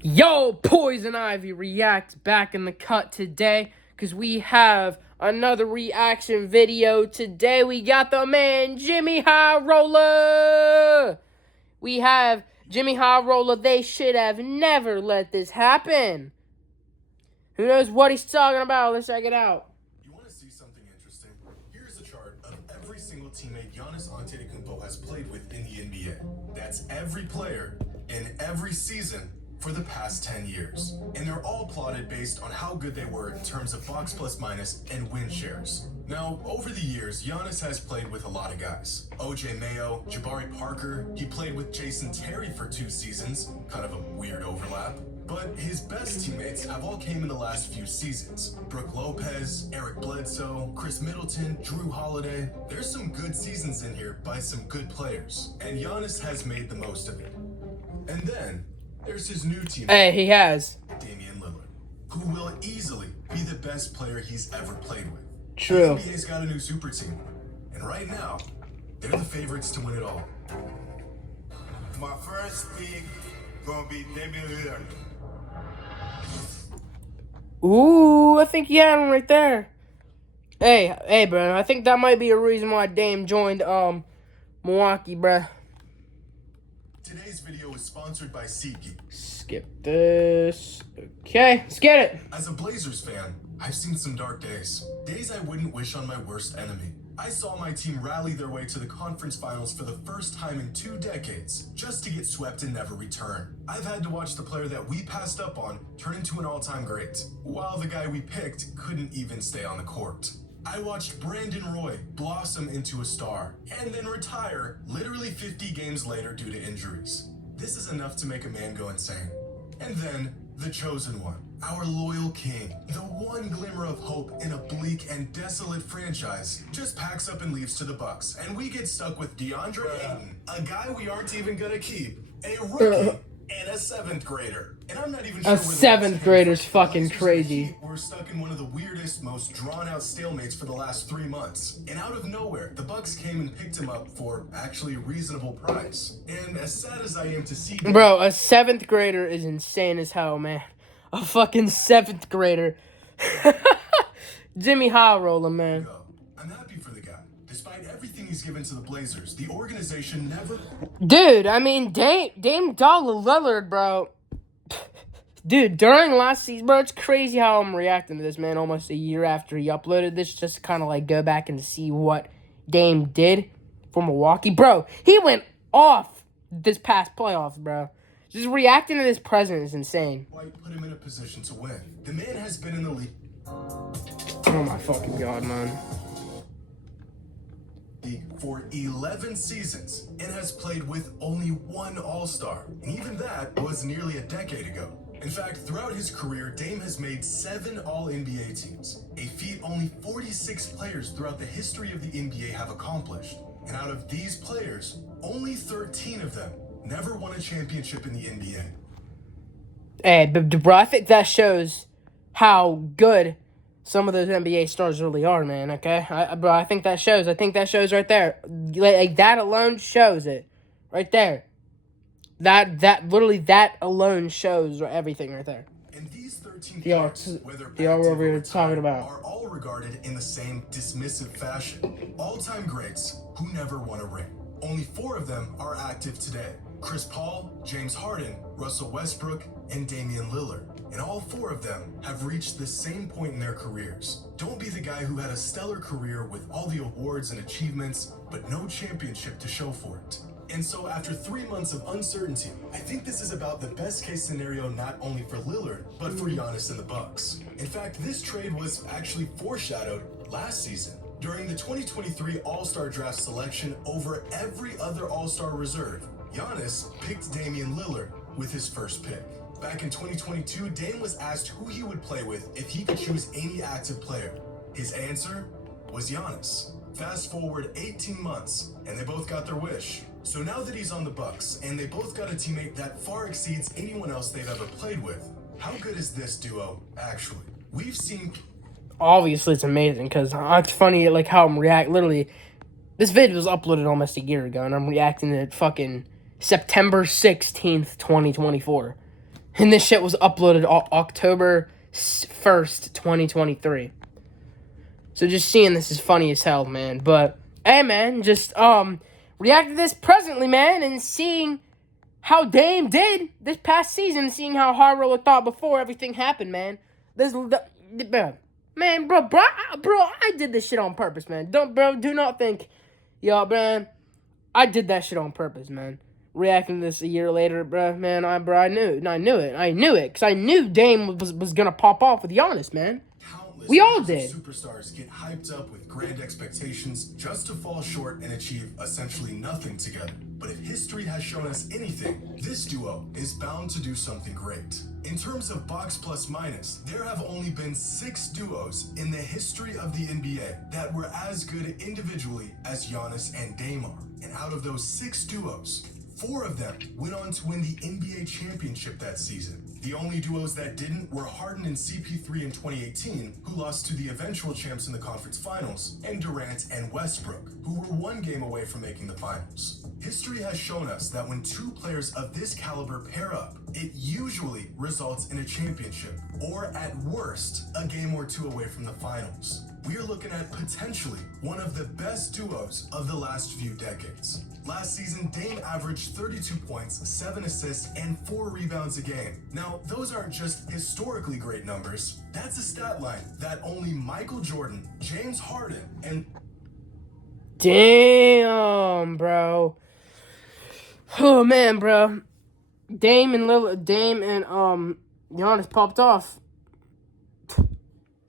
Yo, Poison Ivy reacts back in the cut today because we have another reaction video today. We got the man Jimmy High Roller. We have Jimmy High Roller. They should have never let this happen. Who knows what he's talking about? Let's check it out. You want to see something interesting? Here's a chart of every single teammate Giannis Antetokounmpo has played with in the NBA. That's every player in every season for the past 10 years. And they're all plotted based on how good they were in terms of box plus minus and win shares. Now, over the years, Giannis has played with a lot of guys. OJ Mayo, Jabari Parker, he played with Jason Terry for 2 seasons, kind of a weird overlap. But his best teammates have all came in the last few seasons. Brook Lopez, Eric Bledsoe, Chris Middleton, Drew Holiday. There's some good seasons in here by some good players, and Giannis has made the most of it. And then there's his new teammate. Hey, he has. Damian Lillard, who will easily be the best player he's ever played with. True. The NBA's got a new super team, and right now, they're the favorites to win it all. My first pick gonna be Damian Lillard. Ooh, I think you had him right there. Hey, bro. I think that might be a reason why Dame joined Milwaukee, bro. Today's video is sponsored by SeatGeek. Skip this. Okay, let's get it. As a Blazers fan, I've seen some dark days. Days I wouldn't wish on my worst enemy. I saw my team rally their way to the conference finals for the first time in 2 decades, just to get swept and never return. I've had to watch the player that we passed up on turn into an all-time great, while the guy we picked couldn't even stay on the court. I watched Brandon Roy blossom into a star, and then retire literally 50 games later due to injuries. This is enough to make a man go insane. And then, the chosen one, our loyal king, the one glimmer of hope in a bleak and desolate franchise, just packs up and leaves to the Bucks, and we get stuck with DeAndre Ayton, a guy we aren't even gonna keep, a rookie, and a 7th grader. And I'm not even sure A where the 7th grader's Blazers fucking crazy. We're stuck in one of the weirdest, most drawn-out stalemates for the last 3 months. And out of nowhere, the Bucks came and picked him up for actually a reasonable price. And as sad as I am to see, Bro, a 7th grader is insane as hell, man. A fucking 7th grader. Jimmy High Roller, man. I'm happy for the guy. Despite everything he's given to the Blazers, the organization never... Dude, I mean, Dame Dollar Lillard, bro. Dude, during last season, bro, it's crazy how I'm reacting to this, man, almost a year after he uploaded this, just to kind of, like, go back and see what Dame did for Milwaukee. Bro, he went off this past playoffs, bro. Just reacting to this present is insane. White put him in a position to win. The man has been in the league... Oh, my fucking God, man. For 11 seasons and has played with only 1 All-Star. And even that was nearly a decade ago. In fact, throughout his career, Dame has made 7 All-NBA teams, a feat only 46 players throughout the history of the NBA have accomplished. And out of these players, only 13 of them never won a championship in the NBA. Hey, but bro, I think that shows how good some of those NBA stars really are, man, okay? Bro, I think that shows. I think that shows right there. Like, that alone shows it. Right there. Literally, that alone shows everything right there. And these 13 They are players, whether what we're active or talking retired, about. are all regarded in the same dismissive fashion. All-time greats who never won a ring. Only 4 of them are active today. Chris Paul, James Harden, Russell Westbrook, and Damian Lillard. And all 4 of them have reached the same point in their careers. Don't be the guy who had a stellar career with all the awards and achievements, but no championship to show for it. And so after 3 months of uncertainty, I think this is about the best case scenario not only for Lillard, but for Giannis and the Bucks. In fact, this trade was actually foreshadowed last season. During the 2023 All-Star Draft selection over every other All-Star reserve, Giannis picked Damian Lillard with his first pick. Back in 2022, Dame was asked who he would play with if he could choose any active player. His answer was Giannis. Fast forward 18 months, and they both got their wish. So now that he's on the Bucks, and they both got a teammate that far exceeds anyone else they've ever played with, how good is this duo, actually? We've seen... Obviously, it's amazing, because it's funny, like, how I'm literally, this video was uploaded almost a year ago, and I'm reacting to fucking September 16th, 2024. And this shit was uploaded October 1st, 2023. So just seeing this is funny as hell, man. But, hey, man, just, react to this presently, man, and seeing how Dame did this past season, seeing how High Roller thought before everything happened, man. Man, bro, I did this shit on purpose, man. Do not think, yo, man, I did that shit on purpose, man. Reacting to this a year later, bro, man, I knew it, because I knew Dame was gonna pop off with Giannis, man. We all did. Superstars get hyped up with grand expectations just to fall short and achieve essentially nothing together. But if history has shown us anything, this duo is bound to do something great. In terms of box plus minus, there have only been 6 duos in the history of the NBA that were as good individually as Giannis and Dame are. And out of those 6 duos, 4 of them went on to win the NBA championship that season. The only duos that didn't were Harden and CP3 in 2018, who lost to the eventual champs in the conference finals, and Durant and Westbrook, who were 1 game away from making the finals. History has shown us that when 2 players of this caliber pair up, it usually results in a championship, or at worst, a game or 2 away from the finals. We are looking at potentially one of the best duos of the last few decades. Last season, Dame averaged 32 points, 7 assists, and 4 rebounds a game. Now, those aren't just historically great numbers. That's a stat line that only Michael Jordan, James Harden, and... Damn, bro. Oh, man, bro. Dame and Giannis popped off.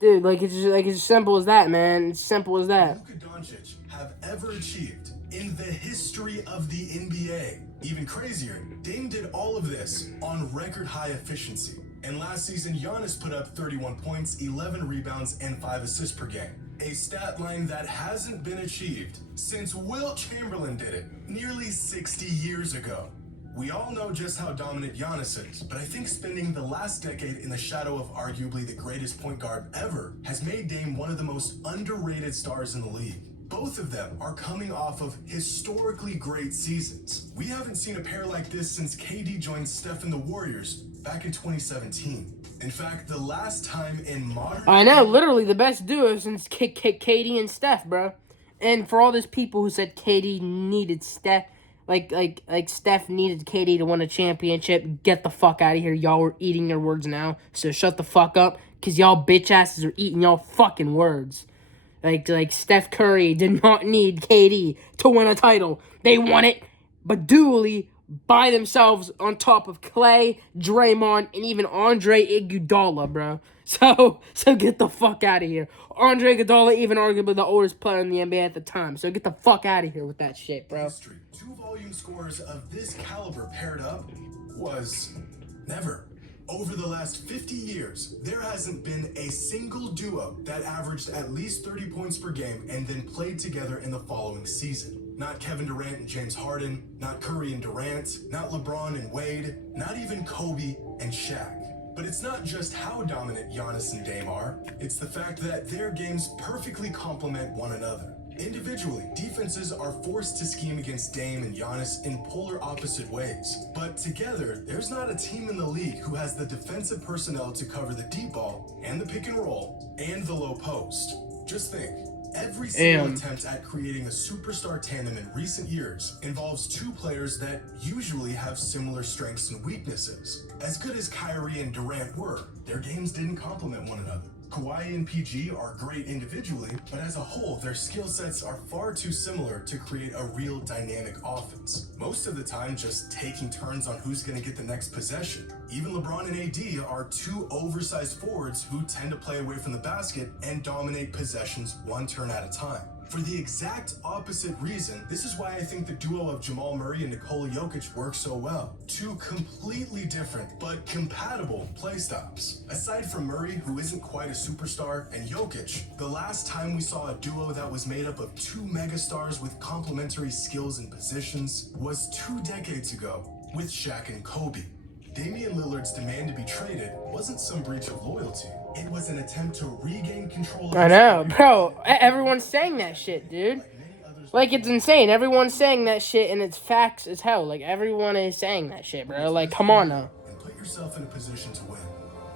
Dude, it's as simple as that, man. It's simple as that. Luka Doncic have ever achieved in the history of the NBA. Even crazier, Dame did all of this on record high efficiency. And last season, Giannis put up 31 points, 11 rebounds, and 5 assists per game. A stat line that hasn't been achieved since Wilt Chamberlain did it nearly 60 years ago. We all know just how dominant Giannis is, but I think spending the last decade in the shadow of arguably the greatest point guard ever has made Dame one of the most underrated stars in the league. Both of them are coming off of historically great seasons. We haven't seen a pair like this since KD joined Steph and the Warriors back in 2017. In fact, the last time in modern... I know, literally the best duo since KD and Steph, bro. And for all those people who said KD needed Steph, like Steph needed KD to win a championship, get the fuck out of here. Y'all are eating their words now, so shut the fuck up, because y'all bitch asses are eating y'all fucking words. Like Steph Curry did not need KD to win a title. They won it, but dually by themselves on top of Clay, Draymond, and even Andre Iguodala, bro. So get the fuck out of here. Andre Iguodala, even arguably the oldest player in the NBA at the time. So get the fuck out of here with that shit, bro. History. 2 volume scores of this caliber paired up was never. Over the last 50 years, there hasn't been a single duo that averaged at least 30 points per game and then played together in the following season. Not Kevin Durant and James Harden, not Curry and Durant, not LeBron and Wade, not even Kobe and Shaq. But it's not just how dominant Giannis and Dame are, it's the fact that their games perfectly complement one another. Individually, defenses are forced to scheme against Dame and Giannis in polar opposite ways. But together, there's not a team in the league who has the defensive personnel to cover the deep ball, and the pick and roll, and the low post. Just think. Every single attempt at creating a superstar tandem in recent years involves 2 players that usually have similar strengths and weaknesses. As good as Kyrie and Durant were, their games didn't complement one another. Kawhi and PG are great individually, but as a whole, their skill sets are far too similar to create a real dynamic offense. Most of the time, just taking turns on who's going to get the next possession. Even LeBron and AD are 2 oversized forwards who tend to play away from the basket and dominate possessions 1 turn at a time. For the exact opposite reason, this is why I think the duo of Jamal Murray and Nikola Jokic works so well. 2 completely different but compatible playstyles. Aside from Murray, who isn't quite a superstar, and Jokic, the last time we saw a duo that was made up of 2 megastars with complementary skills and positions was 2 decades ago with Shaq and Kobe. Damian Lillard's demand to be traded wasn't some breach of loyalty. It was an attempt to regain control of I know, bro. Everyone's saying that shit, dude. Like, it's insane. Everyone's saying that shit, and it's facts as hell. Like, everyone is saying that shit, bro. Like, come on now. And put yourself in a position to win?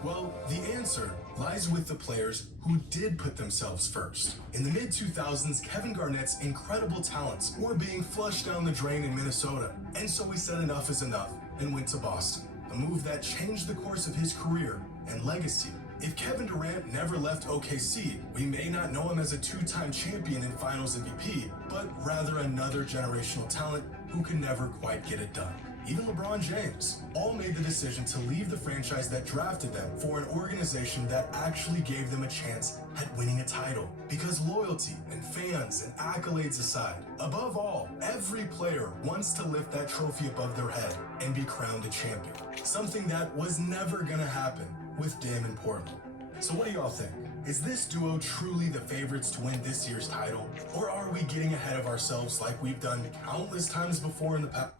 Well, the answer lies with the players who did put themselves first. In the mid-2000s, Kevin Garnett's incredible talents were being flushed down the drain in Minnesota, and so he said enough is enough and went to Boston, a move that changed the course of his career and legacy. If Kevin Durant never left OKC, we may not know him as a two-time champion and finals MVP, but rather another generational talent who could never quite get it done. Even LeBron James all made the decision to leave the franchise that drafted them for an organization that actually gave them a chance at winning a title. Because loyalty and fans and accolades aside, above all, every player wants to lift that trophy above their head and be crowned a champion. Something that was never gonna happen with Dame and Portland. So what do y'all think? Is this duo truly the favorites to win this year's title? Or are we getting ahead of ourselves like we've done countless times before in the past?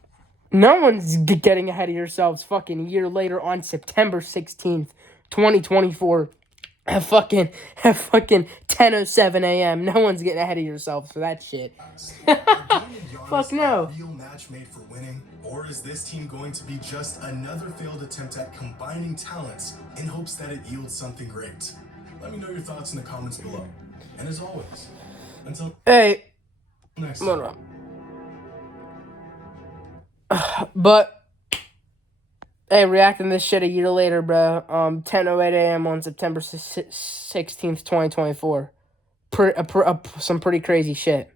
No one's getting ahead of yourselves fucking a year later on September 16th, 2024 at fucking 10:07 a.m. No one's getting ahead of yourselves for that shit. Fuck no. Real match made for winning, or is this team going to be just another failed attempt at combining talents in hopes that it yields something great? Let me know your thoughts in the comments below. And as always, until next time. No. But hey, reacting to this shit a year later, bro. 10:08 a.m. on September 16th, 2024. Some pretty crazy shit.